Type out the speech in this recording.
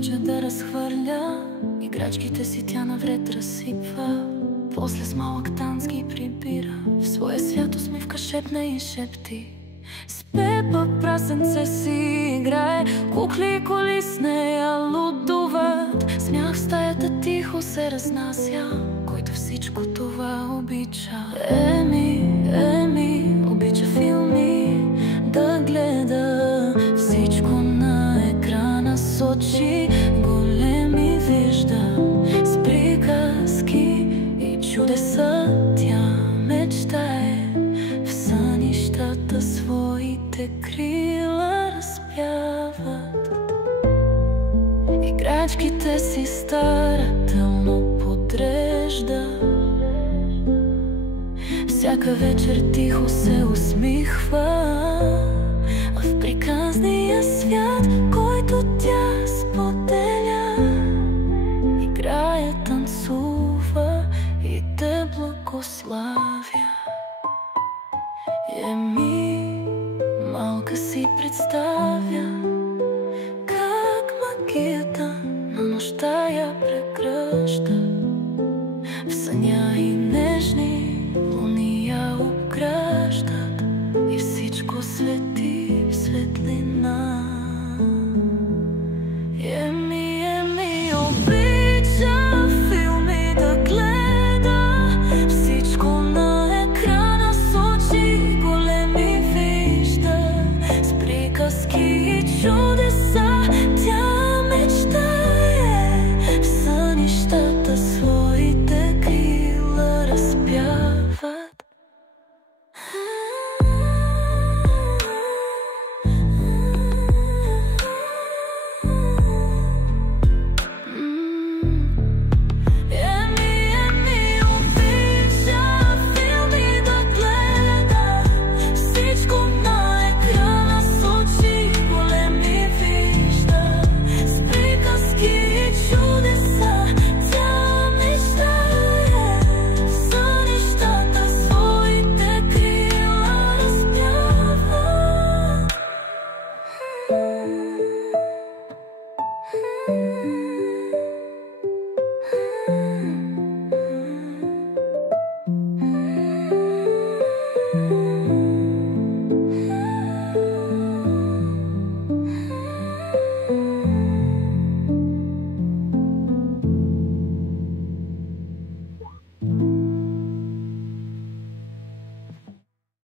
обича да разхвърля играчките си, тя навред разсипва. После с малък танц ги прибира, в своя свят усмивка шепне и шепти. С Пепа прасенце си играе, кукли и коли с нея лудуват. Смях в стаята тихо се разнася, който всичко това обича. Еми, обича филми да гледа, всичко на екрана с очи големи вижда. С приказки и чудеса тя мечтае, в сънищата своите крила разпяват. Играчките си старателно подрежда, всяка вечер тихо се усмихва. В приказния свят, който тя споделя, играе, танцува и те благославя. Еми, малка си представя как магията на нощта я прегръща. В съня и нежни луни я обграждат и всичко свети в светлина. Еми, обича филми да гледа, всичко на екрана с очи големи вижда. С приказки и чудеса тя мечтае, в сънищата своите крила разпяват. Еми, обича филми да гледа, всичко на екрана с очи големи вижда. С приказки и чудеса тя мечтае, в сънищата своите крила разпяват.